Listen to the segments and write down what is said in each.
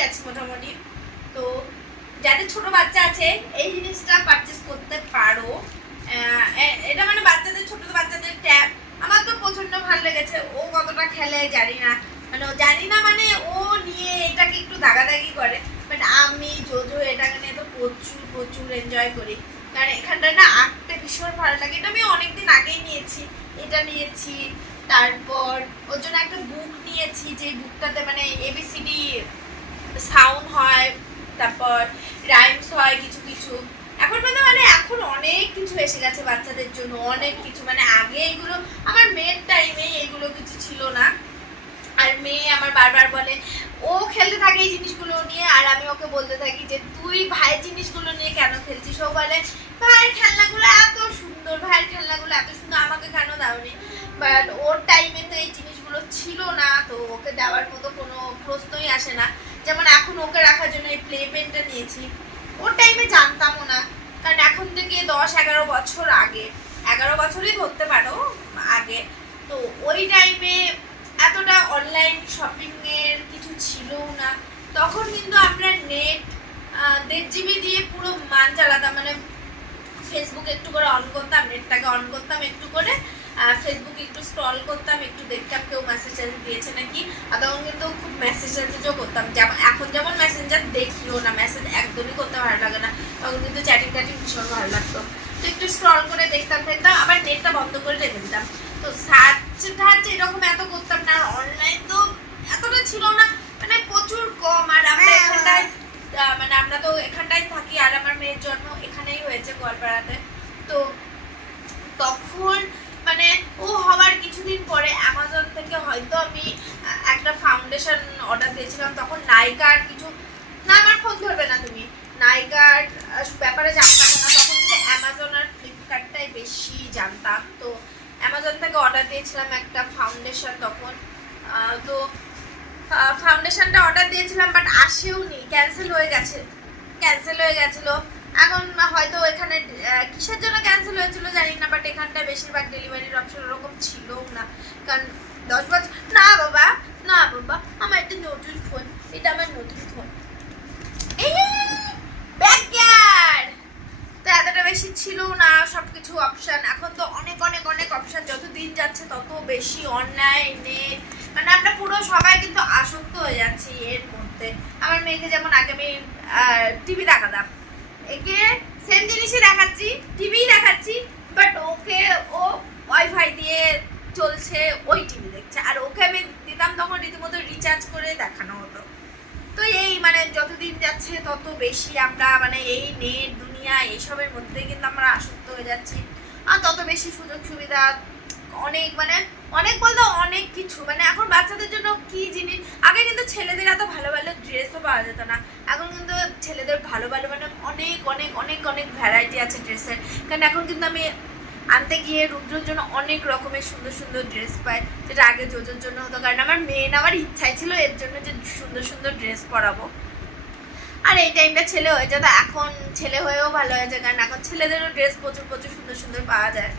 গেছে মোটামুটি। তো যাদের ছোট বাচ্চা আছে এই জিনিসটা পারচেস করতে পারো। এটা মানে বাচ্চাদের, ছোট বাচ্চাদের ট্যাব। আমার তো প্রচন্ড ভালো লেগেছে। ও কতটা খেলে জানি না, মানে ও জানি না মানে ও নিয়ে এটাকে একটু দাগাদাগি করে, বাট আমি জোজো এটাকে নিয়ে তো প্রচুর প্রচুর এনজয় করি। কারণ এখানটা না আঁকতে ভীষণ ভালো লাগে। এটা আমি অনেকদিন আগেই নিয়েছি, এটা নিয়েছি। তারপর ওর জন্য একটা বুক নিয়েছি, যে বুকটাতে মানে এবিসিডি সাউন্ড হয়, তারপর রাইমস হয় কিছু কিছু। এখন মানে এখন অনেক কিছু এসে গেছে বাচ্চাদের জন্য, অনেক কিছু। মানে আগে এগুলো আমার মেয়ের টাইমে এগুলো কিছু ছিল না। আর মেয়ে আমার বারবার বলে, ও খেলতে থাকে এই জিনিসগুলো নিয়ে, আর আমি ওকে বলতে থাকি যে তুই ভাইয়ের জিনিসগুলো নিয়ে কেন খেলছিস। ও বলে ভাইয়ের খেলনাগুলো এত সুন্দর, ভাইয়ের খেলনাগুলো এত সুন্দর, আমাকে কেন দাওনি। বাট ওর টাইমে তো এই জিনিসগুলো ছিল না, তো ওকে দেওয়ার মতো কোনো প্রশ্নই আসে না। যেমন এখন ওকে রাখার জন্য এই প্লে পেনটা নিয়েছি, ওর টাইমে জানতামও না। কারণ এখন থেকে 10-11 বছর আগে, 11 বছরই ধরতে পারো আগে, তো ওই টাইমে এতটা অনলাইন শপিং এর কিছু ছিলও না। তখন কিন্তু আমরা নেট 1.5 GB দিয়ে পুরো মান চালাতাম। মানে ফেসবুক একটু করে অন করতাম, নেটটাকে অন করতাম একটু করে, ফেসবুক একটু স্ক্রল করতাম, একটু দেখতাম কেউ মেসেজ দিয়েছে নাকি। আর তখন কিন্তু খুব মেসেজও করতাম। যেমন এখন যেমন মেসেঞ্জার দেখিও না, মেসেজ একদমই করতে ভালো লাগে না। তখন কিন্তু চ্যাটিং ভীষণ ভালো লাগতো। তো একটু স্ক্রল করে দেখতাম, আবার নেটটা বন্ধ করে রেখে দিতাম। তো সার্চ এরকম এত করতাম না। অনলাইন তো এতটা ছিল না, মানে প্রচুর কম। আর আমরা এখানটায় মানে আমরা তো এখানটাই থাকি, আর আমার মেয়ের জন্ম এখানেই হয়েছে গোয়ালপাড়াতে। তো তখন মানে ও হওয়ার কিছুদিন পরে অ্যামাজন থেকে হয়তো আমি একটা ফাউন্ডেশন অর্ডার দিয়েছিলাম। তখন নাইকার কিছু না, আমার ফোন ধরবে না তুমি, নাইকার ব্যাপারে জানতাম না। তখন কিন্তু অ্যামাজন আর ফ্লিপকার্টটাই বেশি জানতাম। তো অ্যামাজন থেকে অর্ডার দিয়েছিলাম একটা ফাউন্ডেশন তখন। তো ফাউন্ডেশনটা অর্ডার দিয়েছিলাম, বাট আসেও নি, ক্যান্সেল হয়ে গেছিলো। এখন হয়তো এখানে কিসের জন্য ক্যান্সেল হয়েছিল জানি না, বাট এখানটা বেশিরভাগ ডেলিভারির অপশন ওরকম ছিলও না। কারণ 10 বছর না বাবা, আমার একটা নতুন ফোন, এটা আমার নতুন ফোন। তো এতটা বেশি ছিল না সবকিছু অপশন। এখন তো অনেক অনেক অনেক অপশন, যত দিন যাচ্ছে তত বেশি অনলাইনে। মানে আমরা পুরো সবাই কিন্তু আসক্ত হয়ে যাচ্ছি এর মধ্যে। আমার মেয়েকে যেমন আগে আমি টিভি দেখাতাম, একে সেম জিনিসই দেখাচ্ছি, টিভি দেখাচ্ছি, বাট ওকে ও ওয়াইফাই দিয়ে চলছে, ওই টিভি দেখছে। আর ওকে আমি দিতাম তখন রীতিমতো রিচার্জ করে দেখানো হতো। তো এই মানে যতদিন যাচ্ছে তত বেশি আমরা মানে এই নেট দুনিয়া এইসবের মধ্যে কিন্তু আমরা আসক্ত হয়ে যাচ্ছি। আর তত বেশি সুযোগ সুবিধা অনেক, মানে অনেক বলতে অনেক কিছু। মানে এখন বাচ্চাদের জন্য কি জিনিস, আগে কিন্তু ছেলেদের এত ভালো ভালো ড্রেসও পাওয়া যেত না। এখন কিন্তু ছেলেদের ভালো ভালো মানে অনেক অনেক অনেক অনেক ভ্যারাইটি আছে ড্রেসের। কারণ এখন কিন্তু আমি আনতে গিয়ে রুদ্রর জন্য অনেক রকমের সুন্দর সুন্দর ড্রেস পাই, যেটা আগে জোজোর জন্য হতো। কারণ আমার মেয়ে আমার ইচ্ছাই ছিল এর জন্য যে সুন্দর সুন্দর ড্রেস পরাবো। আর এই টাইমটা ছেলে হয়ে যেত, এখন ছেলে হয়েও ভালো হয়েছে, কারণ এখন ছেলেদেরও ড্রেস প্রচুর প্রচুর সুন্দর সুন্দর পাওয়া যায়।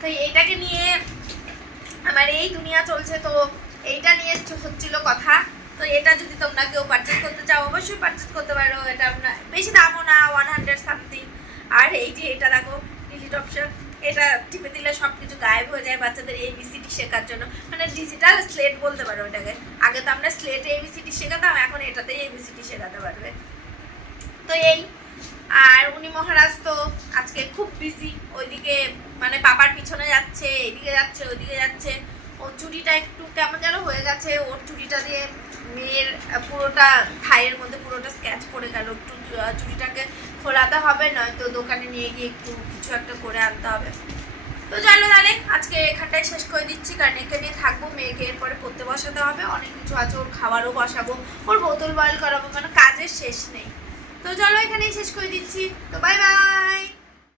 তো এইটাকে নিয়ে আমার এই দুনিয়া চলছে। তো এইটা নিয়ে হচ্ছিল কথা। তো এটা যদি তোমরা কেউ পারচেস করতে চাও অবশ্যই পারচেস করতে পারো। এটা আমরা বেশি দামও না, 100 সামথিং। আর এই যে এটা দেখো ডিজিট অপশন, এটা টিপে দিলে সব কিছু গায়েব হয়ে যায় বাচ্চাদের এবিসিডি শেখার জন্য। মানে ডিজিটাল স্লেট বলতে পারো এটাকে। আগে তো আমরা স্লেটে এবিসিডি শেখাতাম, এখন এটাতেই এবিসিডি শেখাতে পারবে। তো এই, আর উনি মহারাজ তো আজকে খুব বিজি, ওইদিকে মানে পাপার পিছনে যাচ্ছে, এদিকে যাচ্ছে ওইদিকে যাচ্ছে। ওর চুড়িটা একটু কেমন যেন হয়ে গেছে, ওর চুড়িটা দিয়ে মেয়ের পুরোটা থাইয়ের মধ্যে পুরোটা স্ক্যাচ পড়ে গেল। একটু চুড়িটাকে খোলাতে হবে, নয়তো দোকানে নিয়ে গিয়ে একটু কিছু একটা করে আনতে হবে। তো চলো তাহলে আজকে এখানটাই শেষ করে দিচ্ছি, কারণ এখানে নিয়ে থাকবো। মেয়েকে এরপরে পড়তে বসাতে হবে, অনেক কিছু আছে, ওর খাবারও বসাবো, ওর বোতল বয়েল করাবো, মানে কাজের শেষ নেই। তো চলো এখানেই শেষ করে দিচ্ছি। তো বাই বাই।